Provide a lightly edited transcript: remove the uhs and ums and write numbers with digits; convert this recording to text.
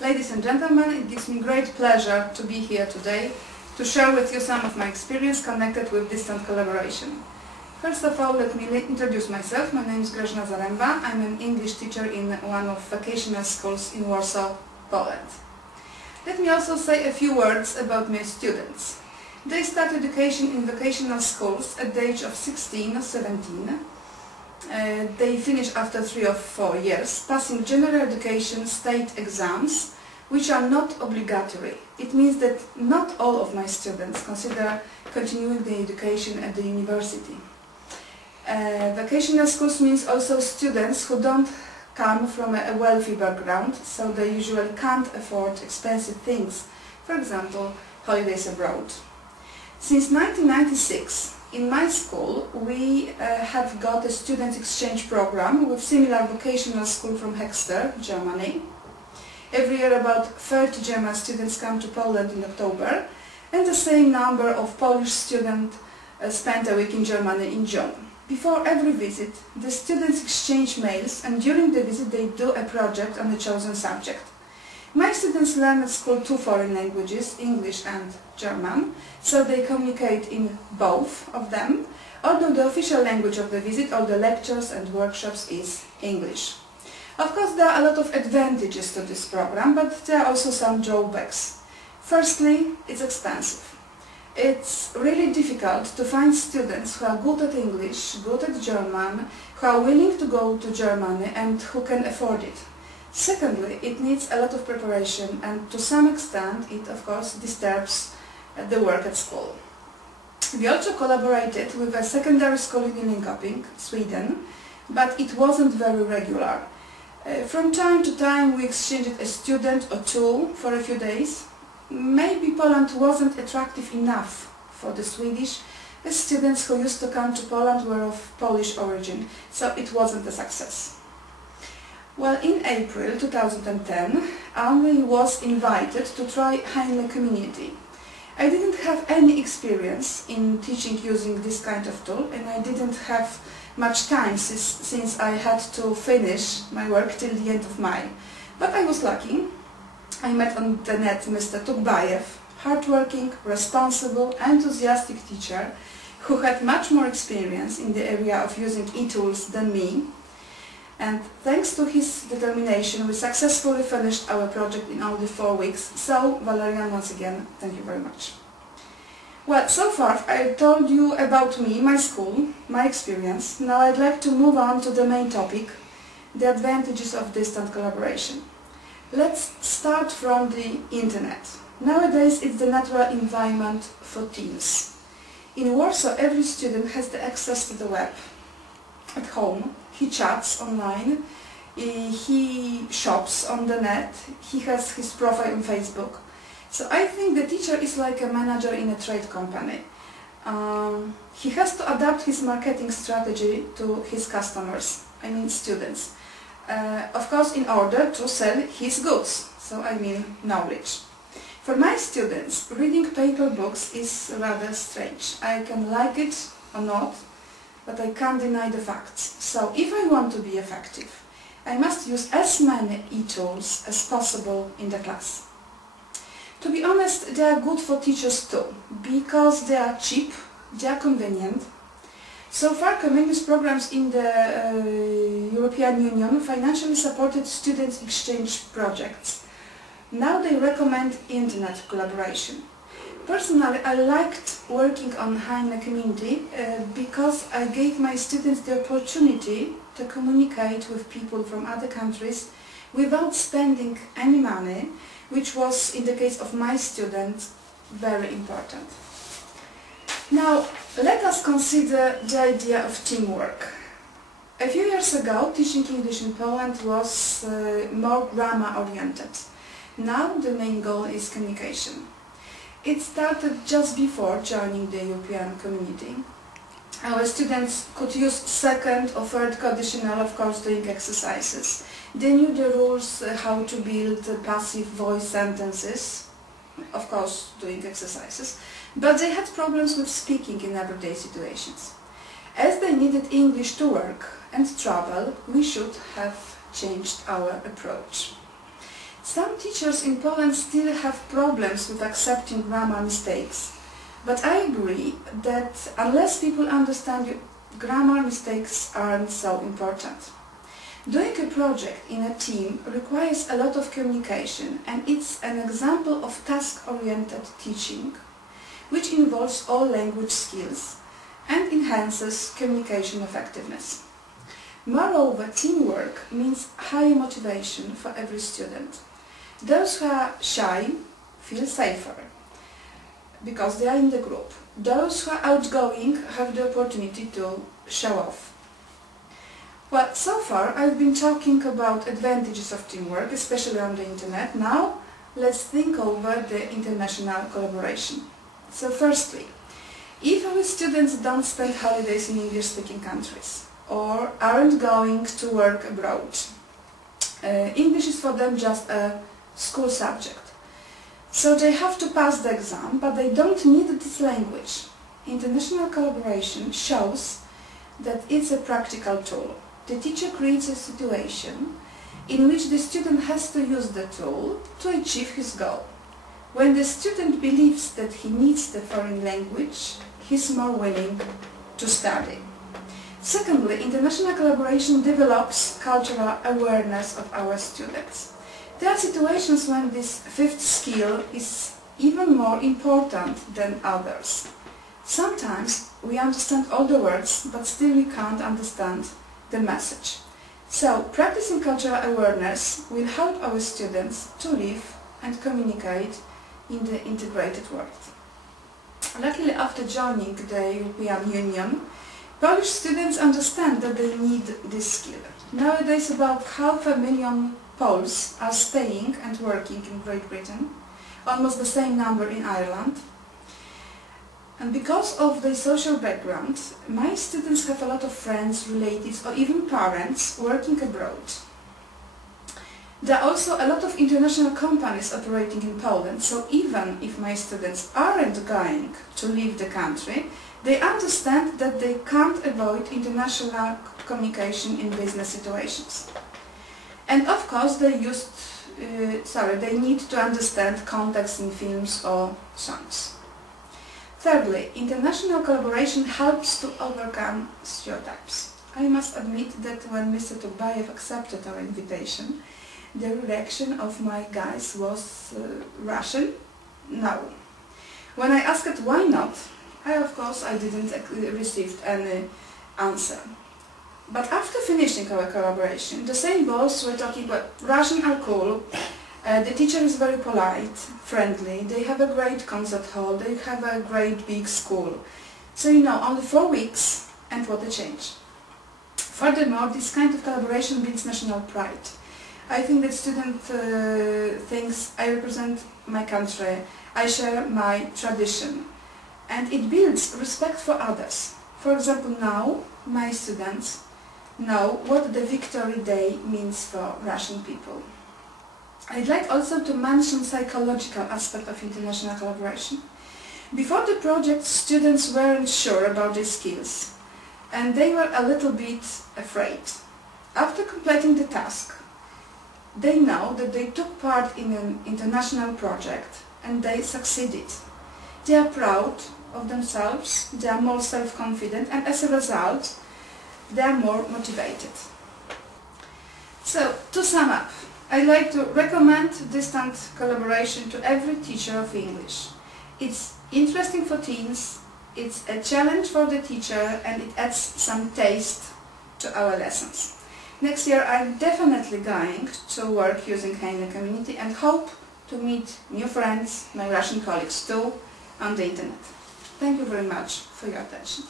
Ladies and gentlemen, it gives me great pleasure to be here today to share with you some of my experience connected with distant collaboration. First of all, let me introduce myself. My name is Grazyna2.wmv. I'm an English teacher in one of vocational schools in Warsaw, Poland. Let me also say a few words about my students. They start education in vocational schools at the age of 16 or 17. They finish after 3 or 4 years, passing general education state exams, which are not obligatory. It means that not all of my students consider continuing their education at the university. Vocational schools means also students who don't come from a wealthy background, so they usually can't afford expensive things, for example, holidays abroad. Since 1996, in my school, we have got a student exchange program with similar vocational school from Hexter, Germany. Every year about 30 German students come to Poland in October, and the same number of Polish students spend a week in Germany in June. Before every visit, the students exchange mails, and during the visit they do a project on a chosen subject. My students learn at school 2 foreign languages, English and German, so they communicate in both of them, although the official language of the visit, all the lectures and workshops is English. Of course, there are a lot of advantages to this program, but there are also some drawbacks. Firstly, it's expensive. It's really difficult to find students who are good at English, good at German, who are willing to go to Germany and who can afford it. Secondly, it needs a lot of preparation, and to some extent it of course disturbs the work at school. We also collaborated with a secondary school in Linköping, Sweden, but it wasn't very regular. From time to time we exchanged a student or two for a few days. Maybe Poland wasn't attractive enough for the Swedish, as students who used to come to Poland were of Polish origin, so it wasn't a success. Well, in April 2010, I was invited to try Heinle Community. I didn't have any experience in teaching using this kind of tool, and I didn't have much time since I had to finish my work till the end of May. But I was lucky. I met on the net Mr. Tukbayev, hardworking, responsible, enthusiastic teacher who had much more experience in the area of using e-tools than me. And thanks to his determination, we successfully finished our project in only 4 weeks. So, Valerian, once again, thank you very much. Well, so far I told you about me, my school, my experience. Now I'd like to move on to the main topic, the advantages of distant collaboration. Let's start from the internet. Nowadays it's the natural environment for teams. In Warsaw, every student has the access to the web at home. He chats online, he shops on the net, he has his profile on Facebook. So I think the teacher is like a manager in a trade company. He has to adapt his marketing strategy to his customers, I mean students. Of course, in order to sell his goods, so I mean knowledge. For my students, reading paper books is rather strange. I can like it or not, but I can't deny the facts. So if I want to be effective, I must use as many e-tools as possible in the class. To be honest, they are good for teachers too, because they are cheap, they are convenient. So far, communist programs in the European Union financially supported student exchange projects. Now they recommend internet collaboration. Personally, I liked working on Heinle Community because I gave my students the opportunity to communicate with people from other countries without spending any money, which was, in the case of my students, very important. Now, let us consider the idea of teamwork. A few years ago, teaching English in Poland was more grammar-oriented. Now the main goal is communication. It started just before joining the European community. Our students could use second or third conditional, of course, doing exercises. They knew the rules, how to build passive voice sentences, of course, doing exercises, but they had problems with speaking in everyday situations. As they needed English to work and travel, we should have changed our approach. Some teachers in Poland still have problems with accepting grammar mistakes, but I agree that unless people understand you, grammar mistakes aren't so important. Doing a project in a team requires a lot of communication, and it's an example of task-oriented teaching, which involves all language skills and enhances communication effectiveness. Moreover, teamwork means high motivation for every student. Those who are shy feel safer because they are in the group. Those who are outgoing have the opportunity to show off. Well, so far I've been talking about advantages of teamwork, especially on the internet. Now let's think over the international collaboration. So firstly, if our students don't spend holidays in English-speaking countries or aren't going to work abroad, English is for them just a school subject. So they have to pass the exam, but they don't need this language. International collaboration shows that it's a practical tool. The teacher creates a situation in which the student has to use the tool to achieve his goal. When the student believes that he needs the foreign language, he's more willing to study. Secondly, international collaboration develops cultural awareness of our students. There are situations when this fifth skill is even more important than others. Sometimes we understand all the words, but still we can't understand the message. So, practicing cultural awareness will help our students to live and communicate in the integrated world. Luckily, after joining the European Union, Polish students understand that they need this skill. Nowadays, about 500,000 Poles are staying and working in Great Britain, almost the same number in Ireland. And because of their social background, my students have a lot of friends, relatives, or even parents working abroad. There are also a lot of international companies operating in Poland, so even if my students aren't going to leave the country, they understand that they can't avoid international communication in business situations. And of course they need to understand context in films or songs. Thirdly, international collaboration helps to overcome stereotypes. I must admit that when Mr. Turbayev accepted our invitation, the reaction of my guys was Russian? No. When I asked why not, I didn't receive any answer. But after finishing our collaboration, the same boys were talking about Russians are cool, the teacher is very polite, friendly, they have a great concert hall, they have a great big school. So only 4 weeks, and what a change. Furthermore, this kind of collaboration builds national pride. I think that student thinks I represent my country, I share my tradition, and it builds respect for others. For example, now my students know what the Victory Day means for Russian people. I'd like also to mention psychological aspect of international collaboration. Before the project, students weren't sure about their skills, and they were a little bit afraid. After completing the task, they know that they took part in an international project and they succeeded. They are proud of themselves, they are more self-confident, and as a result, they are more motivated. So, to sum up, I'd like to recommend distant collaboration to every teacher of English. It's interesting for teens, it's a challenge for the teacher, and it adds some taste to our lessons. Next year I'm definitely going to work using Heine Community and hope to meet new friends, my Russian colleagues too, on the internet. Thank you very much for your attention.